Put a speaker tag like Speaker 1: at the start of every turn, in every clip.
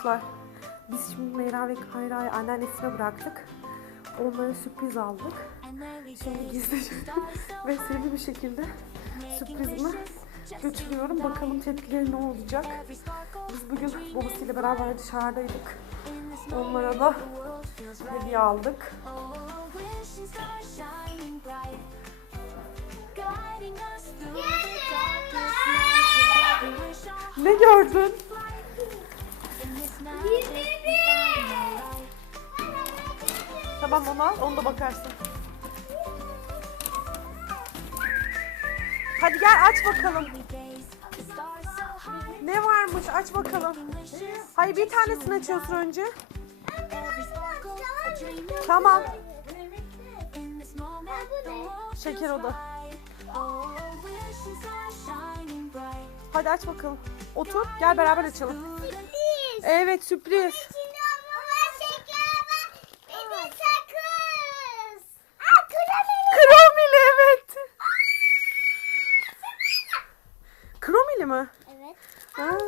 Speaker 1: Arkadaşlar biz şimdi Meyra ve Kayra'yı anneannesine bıraktık. Onlara sürpriz aldık. Şimdi gizlice ve seri bir şekilde sürprizimi götürüyorum. Bakalım tepkileri ne olacak. Biz bugün babasıyla beraber dışarıdaydık. Onlara da hediye aldık. Ne gördün? Tamam onu al, onu da bakarsın. Hadi gel aç bakalım. Ne varmış aç bakalım. Hayır bir tanesini açıyorsun önce. Tamam. Şeker o da. Hadi aç bakalım. Otur gel beraber açalım. Evet sürpriz. Kromili evet. Mi?
Speaker 2: Evet.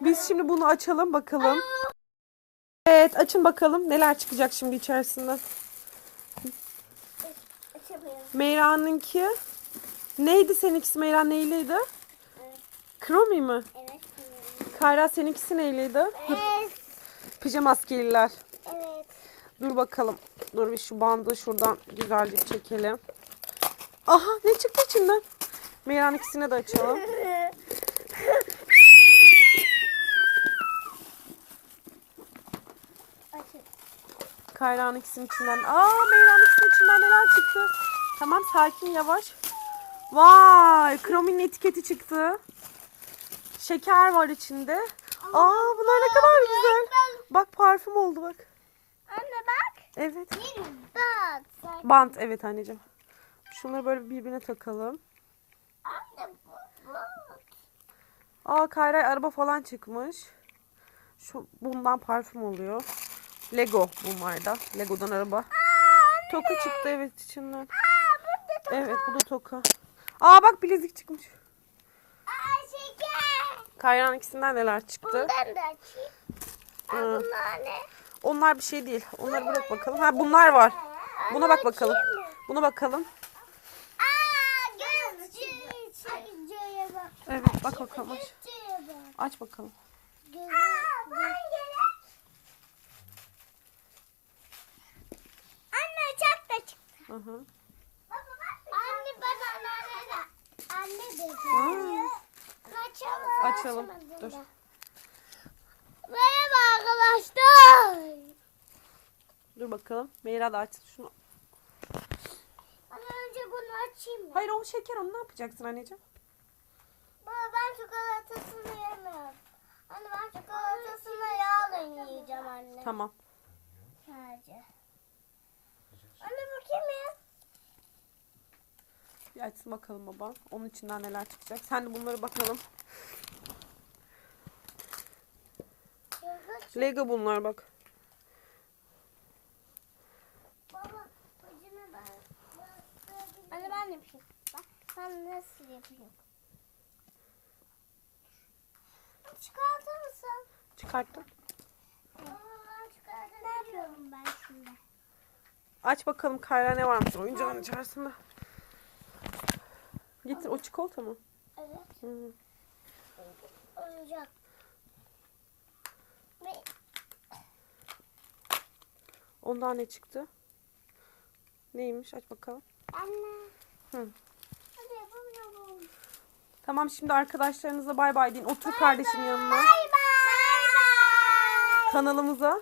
Speaker 1: Biz şimdi bunu açalım bakalım. Evet açın bakalım neler çıkacak şimdi içerisinden. Meyra'nınki neydi seninkisi Meyra neyliydi? Kromi mi?
Speaker 2: Evet.
Speaker 1: Kayra seninkisi neyliydi?
Speaker 2: Evet.
Speaker 1: Pijama askeriler.
Speaker 2: Evet.
Speaker 1: Dur bakalım. Dur bir şu bandı şuradan güzelce çekelim. Aha ne çıktı içinden? Meyra'nın ikisini de açalım. Kayra'nın ikisinin içinden. Aa Meyra'nın ikisinin içinden neler çıktı? Tamam sakin yavaş. Vay krominin etiketi çıktı. Şeker var içinde. Aa bunlar ne kadar güzel. Bak parfüm oldu bak.
Speaker 2: Anne bak.
Speaker 1: Evet.
Speaker 2: Bak.
Speaker 1: Bant evet anneciğim. Şunları böyle birbirine takalım.
Speaker 2: Anne bu. bu.
Speaker 1: Aa Kayra araba falan çıkmış. Şu bundan parfüm oluyor. Lego bunlar da. Lego'dan araba. Toka çıktı evet içinden. Evet bu da toka. Aa bak bilezik çıkmış.
Speaker 2: Aa şeker.
Speaker 1: Kayra'nın ikisinden neler çıktı?
Speaker 2: Bundan da açayım. Aa, bunlar ne?
Speaker 1: Onlar bir şey değil. Onları bırak bakalım. Ha bunlar var. Buna bak bakalım. Buna bakalım.
Speaker 2: Aa gözcüğe bak.
Speaker 1: Bakalım aç. Aç bakalım.
Speaker 2: Ben. Anne uçak da çıktı.
Speaker 1: Hı hı.
Speaker 2: Anne bana anne. Anne dedi.
Speaker 1: Aa,
Speaker 2: Açalım.
Speaker 1: Açalım. Dur.
Speaker 2: Merhaba arkadaşlar.
Speaker 1: Dur bakalım. Meyra da açsın şunu.
Speaker 2: Anne önce bunu açayım mı?
Speaker 1: Hayır o şeker onu ne yapacaksın anneciğim?
Speaker 2: Ben çikolatasını yemem. Anne ben çikolatasını yağla yiyeceğim anne.
Speaker 1: Tamam.
Speaker 2: Sadece. Anne bu kim ya?
Speaker 1: Bir açsın bakalım baba. Onun içinden neler çıkacak. Sen de bunları bakalım. Lego bunlar bak.
Speaker 2: Baba ucunu ben. Anne ben yapayım. Bak sen nasıl yapıyorsun?
Speaker 1: Çıkarttım. Aç bakalım Kayra ne varmış oyuncağın içerisinde. Getir o çikolata mı?
Speaker 2: Evet.
Speaker 1: Hı.
Speaker 2: Oyuncak.
Speaker 1: Ondan ne çıktı? Neymiş? Aç bakalım.
Speaker 2: anne.
Speaker 1: Hı. Tamam şimdi arkadaşlarınıza bay bay deyin. Otur kardeşin yanına.
Speaker 2: Bay bay. Bay bay.
Speaker 1: Kanalımıza